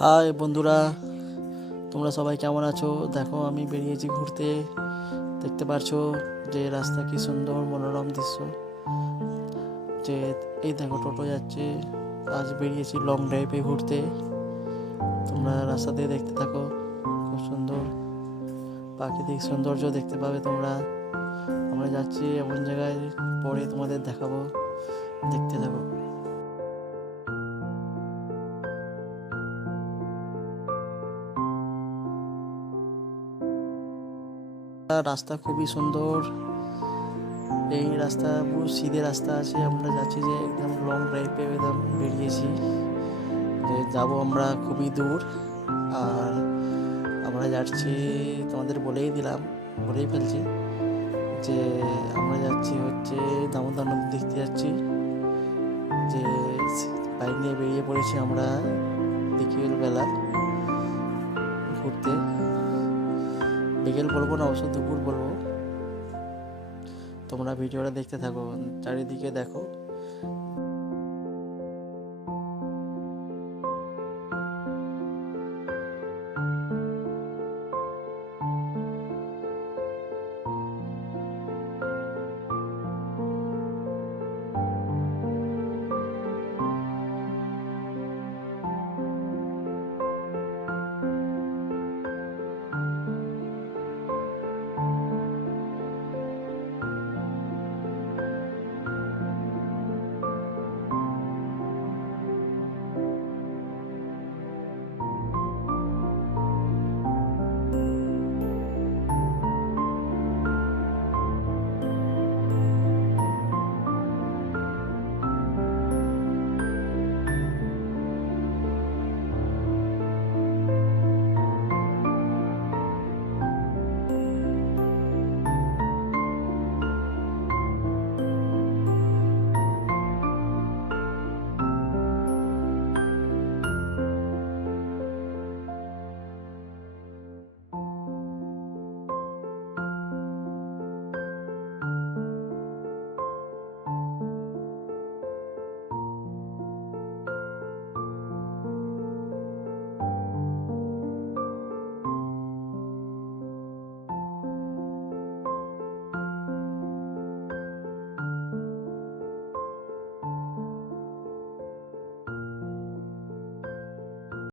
High বন্ধুরা, তোমরা সবাই কেমন আছো? দেখো, আমি বেরিয়েছি ঘুরতে। দেখতে পারছ যে রাস্তা কি সুন্দর, মনোরম দৃশ্য। যে এই দেখো, টোটো যাচ্ছে। আজ বেরিয়েছি লং ড্রাইভে ঘুরতে। তোমরা রাস্তা দিয়ে দেখতে থাকো, খুব সুন্দর। প্রাকৃতিক সৌন্দর্য দেখতে পাবে তোমরা। আমরা যাচ্ছি এমন জায়গায় পরে তোমাদের দেখাবো। দেখতে থাকো। রাস্তা খুবই সুন্দর। এই রাস্তা পুরো সিধে রাস্তা আছে। আমরা যাচ্ছি যে একদম লং ড্রাইভে একদম বেরিয়েছি। যে যাব আমরা খুবই দূর। আর আমরা যাচ্ছি, তোমাদের বলেই দিলাম, বলেই ফেলছি যে আমরা যাচ্ছি হচ্ছে দামোদর নদী দেখতে যাচ্ছি। যে বাইক নিয়ে বেরিয়ে পড়েছি আমরা বিকেলবেলা ঘুরতে। বিকেল বলব না অবশ্য দুপুর বলব। তোমরা ভিডিওটা দেখতে থাকো চারিদিকে দেখো।